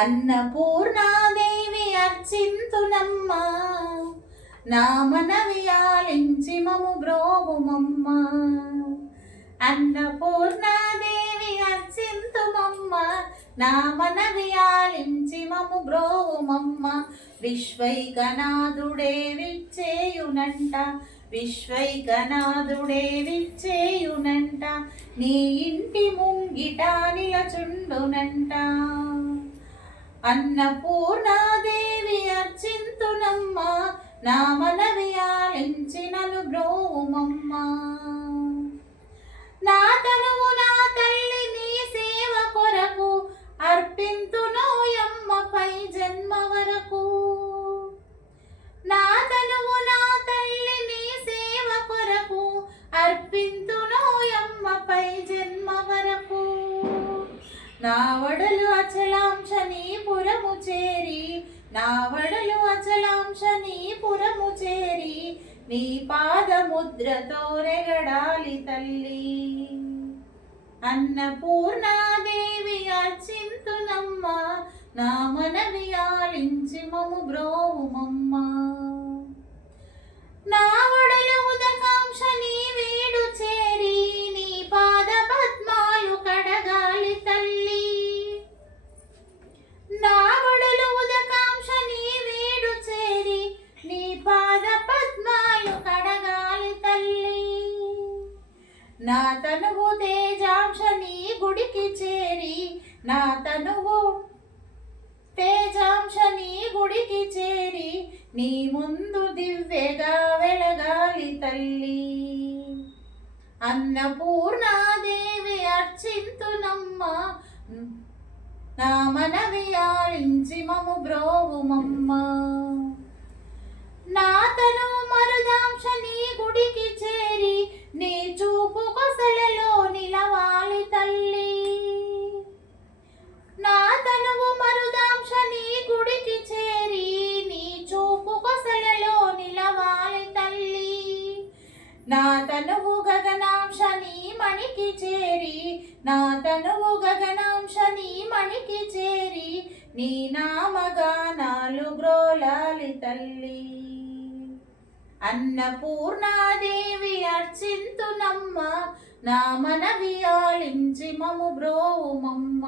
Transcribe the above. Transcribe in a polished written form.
అన్నపూర్ణాదేవి అర్చింతునమ్మ, నా మనవి ఆలించి మము బ్రోవుమమ్మ. అన్నపూర్ణాదేవి అర్చింతుమమ్మ, నా మనవి ఆలించి మము బ్రోవుమమ్మ. విశ్వైకనాథుడే విచ్చేయునంట, విశ్వైకనాథుడే విచ్చేయునంట, నీ ఇంటి ముంగిట నిలచుండునంట. అన్నపూర్ణాదేవి అర్చింతునమ్మ, నా మనవి ఆలించి నన్ను బ్రోవుమమ్మ. నా తనువు నా తల్లి నీ సేవ కొరకు అర్పింతునోయమ్మపై జన్మ వరకు. నా తనువు నా తల్లి నీ సేవ కొరకు అర్పింతునోయమ్మపై జన్మ వరకు. నా వడలు అచలాంశ నీ పురము చేరి, నా వడలు అచలాంశ నీ పురము చేరి, నీ పాదముద్రతో రెగడాలి తల్లి. అన్నపూర్ణాదేవి అర్చింతునమ్మ, నా మనవి ఆలించి మము బ్రోవుమమ్మ. నా వడలు ఉదకాంక్ష నీ వీడు చేరి, నీ పాద పద్మాలు కడగాలి తల్లి. నా వడలు ఉదకాంక్ష నీ వీడు చేరి, నీ పాద పద్మాలు కడగాలి తల్లి. నా తనువు తేజాంశ నీ గుడికి చేరి, నా తనువు తేజాంశ నీ గుడికి చేరి, నీ ముందు దివ్యగా వెలగాలి తల్లి. అన్నపూర్ణాదేవి అర్చింతునమ్మ, నా మనవి ఆలించి మము బ్రోవుమమ్మ. నా తనువు మరుదాంశ నీ గుడికి చేరి, నీ చూపు కొసలలో నిలవాలి తల్లి. నా తనువు మరుదాంశ నీ గుడికి చేరి, నీ చూపు కొసలలో నిలవాలి తల్లి. నా తనువు గగనాంశ నీ మణికి చేరి, నా తనువు గగనాంశ నీ మణికి చేరి, నీ నామగానాలు గ్రోలాలి తల్లి. అన్నపూర్ణాదేవి అర్చింతునమ్మ, నా మనవి ఆలించి మము బ్రోవుమమ్మ.